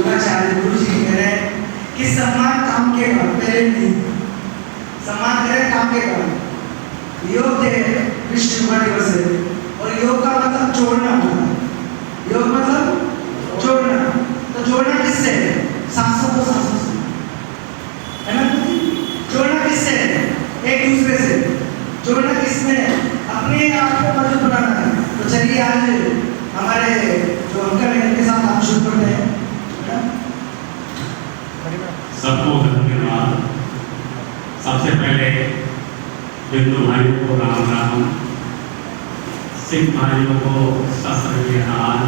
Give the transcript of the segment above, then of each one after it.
योगाचार्य गुरु जी कह रहे हैं कि सम्मान काम के कर, पहले नहीं सम्मान करें काम के कर। योग थे विश्व योगा दिवस है और योग का मतलब जोड़ना होता है। योग मतलब जोड़ना, तो जोड़ना किससे? सांसों को सांसों से, है ना? जोड़ना किससे? एक दूसरे से। जोड़ना किसमें? अपने आप को मजबूत बनाना है। तो चलिए आज हमारे जो अंकल हैं उनके साथ हम शुरू करते हैं। सबको धन्यवाद। सबसे पहले हिंदू भाइयों को राम राम, सिख भाइयों को शस्त्र के हाल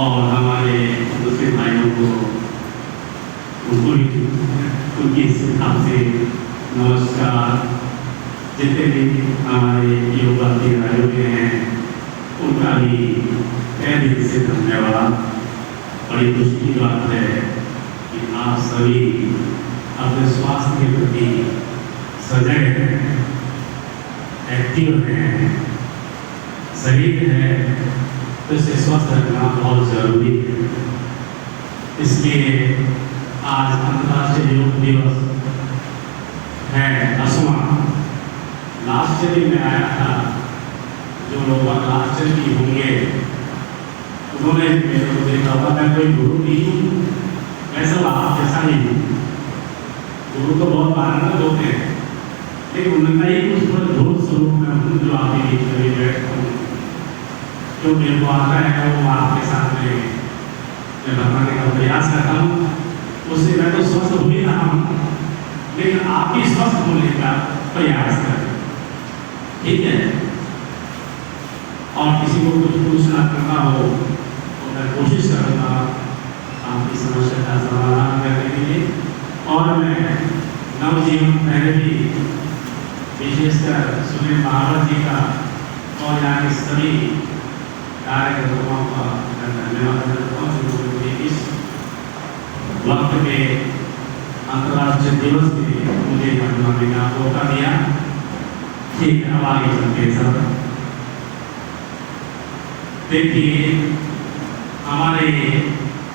और हमारे मुस्लिम भाइयों को उनकी सिखा से नमस्कार। जितने भी हमारे योगा के आयोजक हैं उनका भी तहे दिल से धन्यवाद। बड़ी खुशी की बात है कि आप सभी अपने स्वास्थ्य के प्रति सजग हैं, एक्टिव हैं। शरीर है तो इसे स्वस्थ रखना बहुत जरूरी है। इसलिए आज अंतर्राष्ट्रीय योग दिवस है 8वां। लास्ट ईयर में आया था, जो लोग लास्ट ईयर की होंगे उन्होंने मेरे को देखा होगा। मैं कोई गुरु नहीं हूँ, मैं सब आप जैसा ही हूँ। गुरु तो बहुत आनंद होते हैं, लेकिन उनका ही कुछ थोड़ा धूल स्वरूप में हूँ जो आपके बीच में बैठता हूँ। जो मेरे को आता है वो आपके सामने मैं बताने का प्रयास करता हूँ। उससे मैं तो स्वस्थ हो ही रहा हूँ, लेकिन आप भी स्वस्थ होने का प्रयास करें, ठीक है? और किसी को कुछ पूछना करना हो तो मैं कोशिश करूँगा आपकी समस्या का समाधान करने के लिए। और मैं नवजीवन पहले भी विशेषकर सुनील महाराज जी का और यहाँ के सभी कार्यकर्ताओं का धन्यवाद करता हूँ जिन्होंने इस वक्त में अंतर्राष्ट्रीय दिवस में मुझे मनाने का मौका दिया। ठीक है, अब आगे चलते सर। देखिए हमारे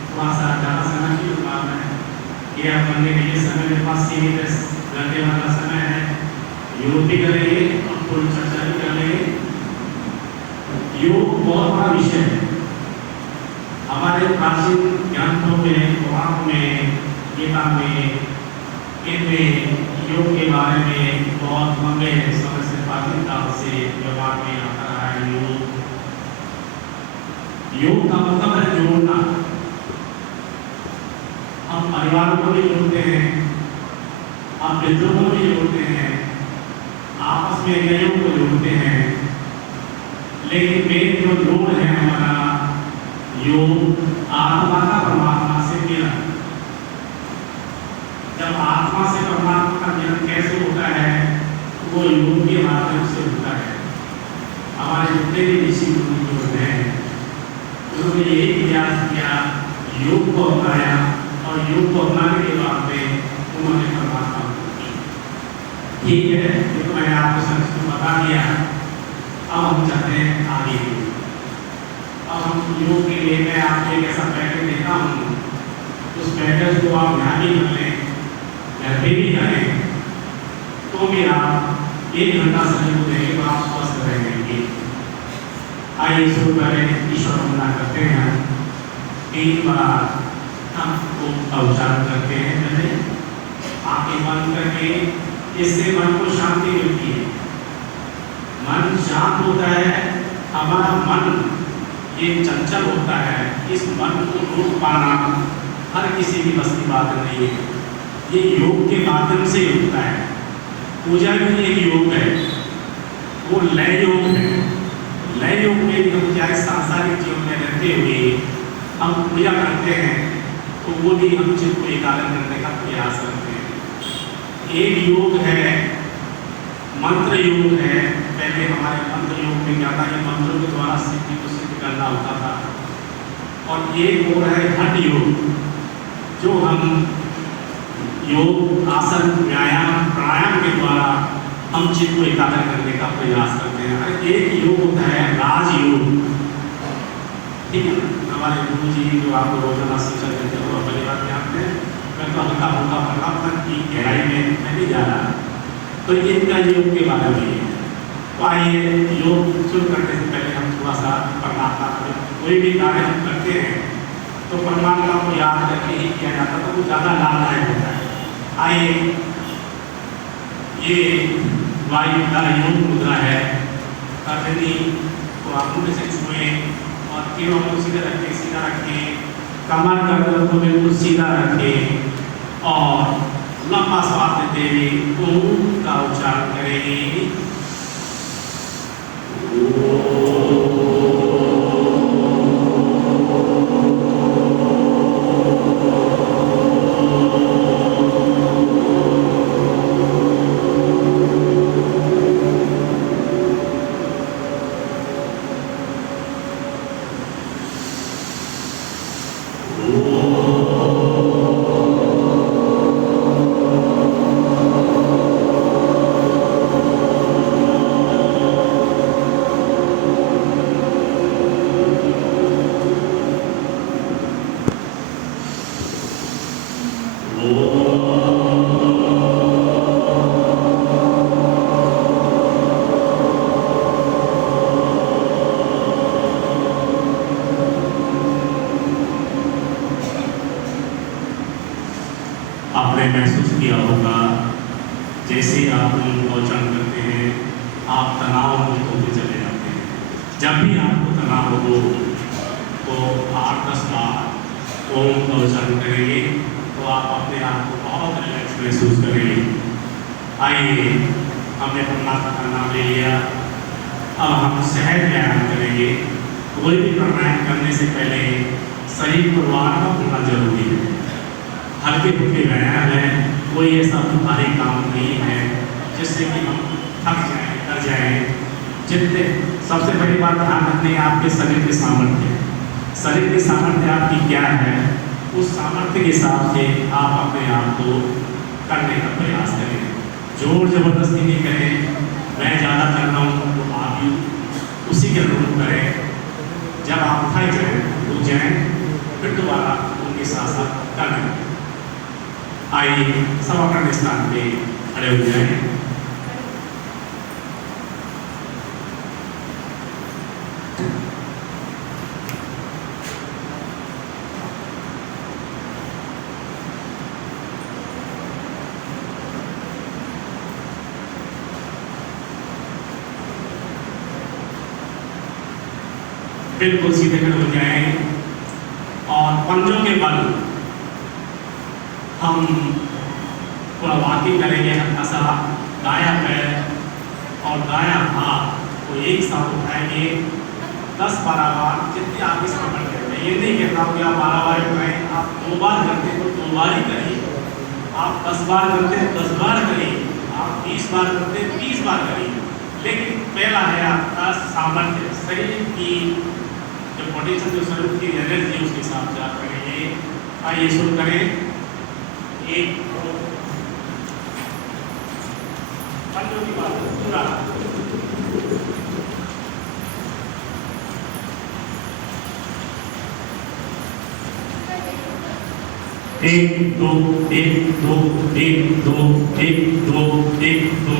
थोड़ा सा ज़्यादा समय की बात है, यह बनने के लिए समय मेरे पास सीमित घंटे वाला समय है। योग भी करेंगे और थोड़ी चर्चा भी कर लेंगे। योग बहुत बड़ा विषय है। हमारे प्राचीन ग्रंथों में, पुराणों में, गीता में, इनमें योग के बारे में बहुत लंबे समय से प्राचीन काल से व्यवहार में आता रहा है। योग का मतलब है जोड़ना। हम परिवार को भी जोड़ते हैं, हम मित्रों को भी जोड़ते हैं, आपस में नयों को जोड़ते हैं। लेकिन मेन जो जोड़ है हमारा योग आत्मा का परमात्मा से मिलन। जब आत्मा से परमात्मा का मिलन कैसे होता है? वो योग के माध्यम से होता है। हमारे जितने भी ऋषि मुनि हैं उन्होंने यही प्रयास किया, योग को अपनाया और योग को अपनाने के बाद में उन्होंने परमात्मा को की। ठीक है, तो मैंने आपको संक्षिप्त बता दिया। अब हम चलते हैं आगे। अब हम योग के लिए मैं आपको एक ऐसा पैकेज देता हूँ, उस पैकेज को आप ध्यान ही कर लें, घर पे भी करें, तो भी आप 1 घंटा समय को देंगे तो आप स्वस्थ रहेंगे। आइए शुरू करें। ईश्वर वंदना करते हैं। 3 बार हम उच्चारण करते हैं। पहले आंखें बंद करके, इससे मन को शांति मिलती है। मन शांत होता है। हमारा मन ये चंचल होता है, इस मन को रोक पाना हर किसी की बस की बात नहीं है। ये योग के माध्यम से होता है। पूजा भी एक योग है, वो लय योग है। लय योग में भी हम क्या सांसारिक जीवन में रहते हुए हम पूजा करते हैं, तो वो भी हम चित्त को एकाग्र करने का प्रयास करते हैं। एक योग है मंत्र योग है। पहले हमारे मंत्र योग में क्या था कि मंत्रों के द्वारा सिद्धि को सिद्ध करना होता था। और एक और है घट योग, जो हम योग आसन व्यायाम प्राणायाम के द्वारा हम चित्त को एकाग्र करने का प्रयास करते हैं। एक योग होता है राजयोग, ठीक है ना? हमारे गुरु जी जो आपको रोजाना शिक्षा देते हैं वो पहली बात जानते हैं। मैं तो हल्का हल्का परमात्मा की गहराई में मैं नहीं जा रहा। तो ये इनका योग के बारे में है। तो आइए योग शुरू करने से पहले हम थोड़ा सा परमात्मा कोई भी कार्य हम करते हैं तो परमात्मा को याद करके ही किया जाता है, तो वो ज़्यादा लाभदायक होता है। आइए ये वायु का योग मुद्रा है। कर्जनी को आंखों में से छुएं और तीनों को सीधा रखें, सीधा रखें, कमर गर्दन को बिल्कुल सीधा रखें और लंबा श्वास लेते हुए ओम का उच्चारण करें। आपने महसूस किया होगा जैसे आप उच्चारण करते हैं आप तनाव मुक्त होते चले जाते हैं। जब भी आपको तनाव हो तो 8-10 बार ओम का उच्चारण करेंगे तो आप अपने आप को बहुत रिलैक्स महसूस करेंगे। आइए हमने परमात्मा का नाम ले लिया, अब हम सहज व्यायाम करेंगे। कोई भी प्राणायाम करने से पहले शरीर को वार्म होना जरूरी है। हल्के फुल्के व्यायाम है, कोई ऐसा भारी काम नहीं है जिससे कि हम थक जाएं, डर जाएं। जितने सबसे पहली बात ध्यान रखनी है आपके शरीर के सामर्थ्य। शरीर की सामर्थ्य आपकी क्या है, उस सामर्थ्य के हिसाब से आप अपने आप को करने का प्रयास करें। जोर जबरदस्ती नहीं करें, मैं ज़्यादा कर रहा हूँ तो आप भी उसी के अनुरूप करें। जब आप थक जाएँ रुक जाएँ, फिर दोबारा उनके साथ साथ करें। आइए सब अपने स्थान पे खड़े हो जाएं। बिल्कुल सीधे खड़े हो जाएं और पंजों के बल हम थोड़ा वॉकिंग करेंगे। हल्का सा दायां पैर और दायां हाथ को एक साथ उठाएंगे 10-12 बार, जितनी आपकी सामर्थ्य है। ये नहीं कहता हूँ कि आप 12 बार उठाएं, आप 2 बार करते हैं तो 2 बार ही करिए। आप 10 बार करते हैं 10 बार करिए, आप 20 बार करते हैं 20 बार करिए। लेकिन पहला है आपका सामर्थ्य, शरीर की जो पोटेंशियल, जो शरीर की एनर्जी, उसके हिसाब से आप करेंगे। आइए शुरू करें। 1 2 पंजों की बात पूरा 1 2 1 2 1 2 1 2 1 2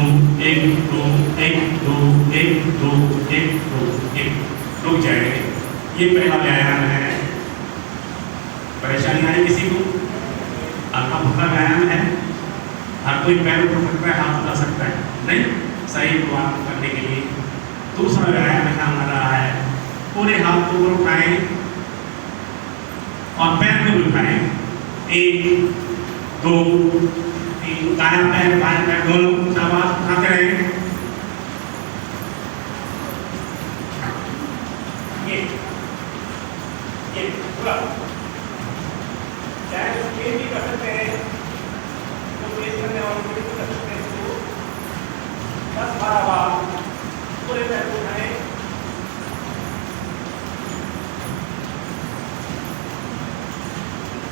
1 2 1 2 1 2 1 2 1। रुक जाएंगे। ये पहला व्यायाम है। परेशानी आई किसी को? हल्का फुल्का व्यायाम है, हर कोई पैर उठा सकता है, हाथ उठा सकता है, नहीं सही को करने के लिए। दूसरा व्यायाम हमारा है पूरे हाथ को ऊपर उठाएं और पैर को भी उठाएं। 1 2 3 दायां पैर दोनों शाबाश उठाते रहें। ये पूरा चाहे स्केल भी कर सकते हैं तो प्रेस करने और भी कर सकते हैं। तो 10-12 बार पूरे पैर को उठाएं।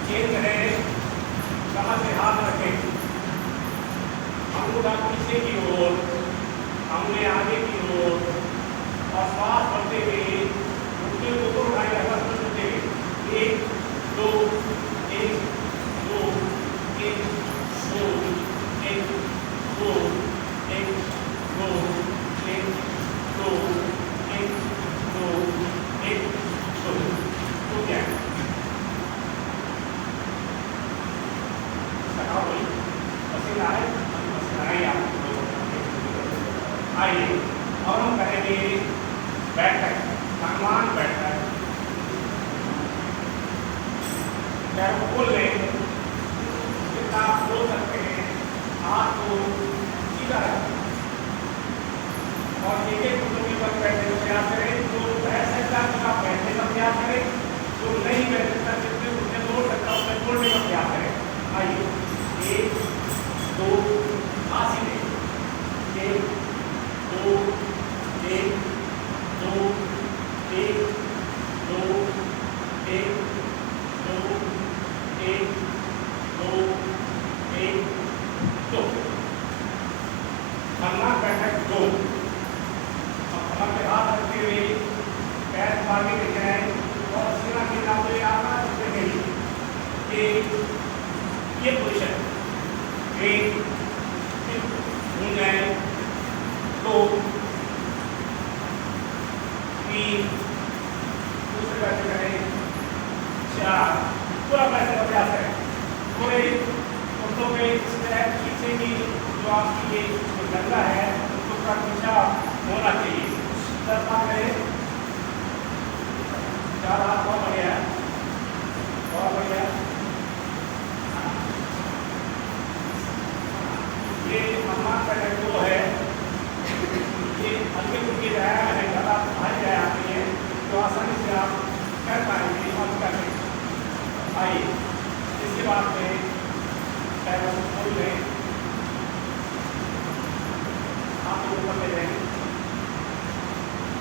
चेंज करें, कमर से हाथ रखें, अंगूठा पीछे की ओर, अंगुली आगे की ओर और श्वास भरते हुए घुटने को ऊपर उठाएं। एक दो एक दो एक दो एक दो एक दो एक दो एक दो एक दो तो क्या है पसीना है पसीना है आपको आइए और हम करेंगे बैठक हनुमान बैठक पैर को खोल लें जितना आप खोल सकते हैं हाथ को सीधा रखें और एक एक घुटने पर बैठने का प्रयास करें जो बैठ सकता है उसका बैठने का प्रयास करें जो नहीं बैठ सकता जितने घुटने तोड़ सकता है उसमें तोड़ने का प्रयास करें आइए एक दो आसी में एक दो एक दो एक दो एक दो एक दो एक दो हनुमान बैठक दो कमर पे हाथ रखते हुए पैर आगे ले जाए और सीना के नाम पे आना देखें कि ये पोजीशन एक घूम जाए दो तीन दूसरे बैठे करें चार पूरा बैठने का प्रयास करें पूरे घुटनों पे इस तरह खींचे की जो आपकी ये गंगा है उसको थोड़ा खींचा होना चाहिए 10 बार करें चार हाथ बहुत बढ़िया ये हनुमान बैठक जो है ये हल्के फुल्के व्यायाम है ज़्यादा भारी व्यायाम नहीं है तो आसानी से आप कर पाएंगे और कर लेंगे आइए इसके बाद में पैरों को खोल लें हाथ ऊपर ले जाएंगे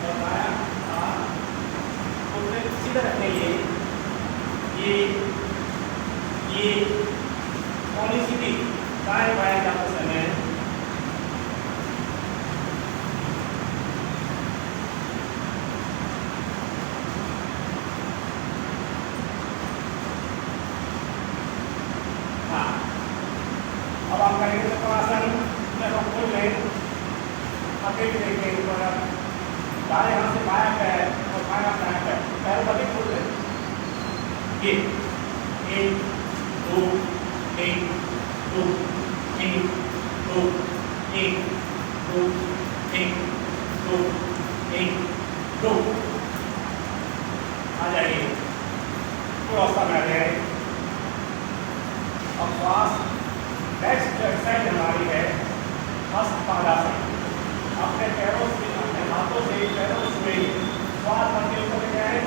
और बायां हाथ घुटने सीधा रखेंगे ये कौनी सीधी दाएं बाएं जाते समय हाँ अब आप करेंगे चक्रासन पैरों को खोल लें अकेले देखें ऊपर दाएं हाथ से बायां पैर और बायां दाएं पैर पैरों को भी खोल लें ये एक दो एक दो एक दो एक दो एक दो एक दो आ जाइए पूरा अवस्था में आ जाए अब श्वास नेक्स्ट जो एक्सरसाइज हमारी है हस्तपादासन अपने पैरों से अपने हाथों से पैरों से श्वास करके ऊपर ले जाए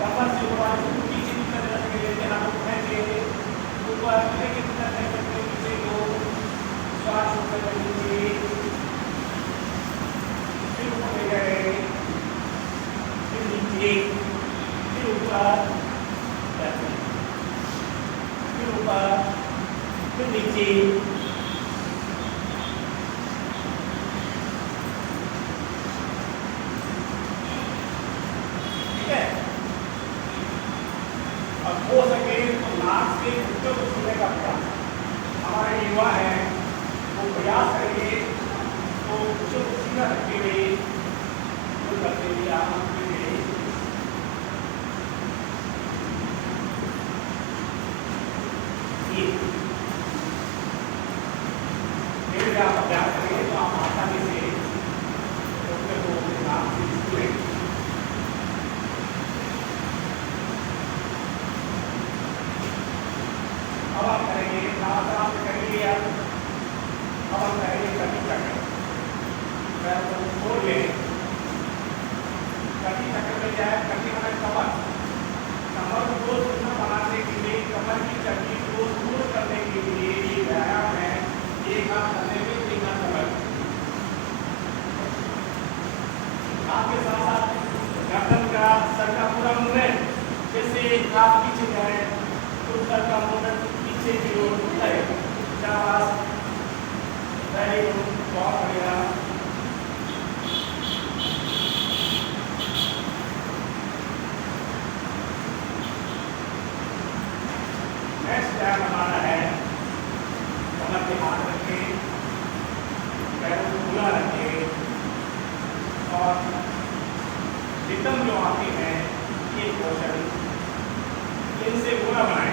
कमर से ऊपर पीछे की तरफ रखेंगे लेके हाथों को फेंकेंगे ऊपर लेके कितना फेंक सकते हैं पीछे को श्वास ऊपर कर लीजिए फिर ऊपर ले जाए फिर नीचे फिर ऊपर फिर ऊपर फिर नीचे ठीक है अब हो सके तो नाक से घुटनों को छूने का प्रयास हमारे युवा हैं वो प्रयास करेंगे तो जो सीधा रखते हुए जो करते हुए आप धीरे आप अभ्यास करेंगे तो आप आसानी से घुटने को नाक से छूएंगे अब आप करेंगे आप करेंगे यार अब हम करेंगे कटी चक्र पैर को खोल लें कटी चक्र में जाए कटी हमें कमर को सुंदर बनाने के लिए कमर की चक्री को दूर करने के लिए ये व्यायाम है एक हाथ करने में एक हाथ कमर आपके साथ साथ गर्दन का सर का पूरा मूवमेंट जैसे आप पीछे जाए तो सर का मूवमेंट पीछे की ओर है शाबाश वेरी गुड बहुत बढ़िया नेक्स्ट व्यायाम हमारा है कमर के हाथ रखे, पैरों को खुला रखे और रिदम जो आती है ये पोर्शन इनसे पूरा बनाए।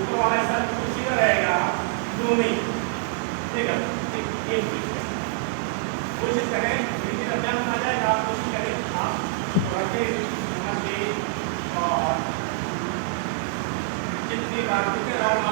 ऊपर वाला हिस्सा बिल्कुल सीधा रहेगा, जो नहीं देखा कोशिश करें, लेकिन अभ्यास आ जाएगा। आप कोशिश करें, आप रखे समझ के और जितनी बार जितने राउंड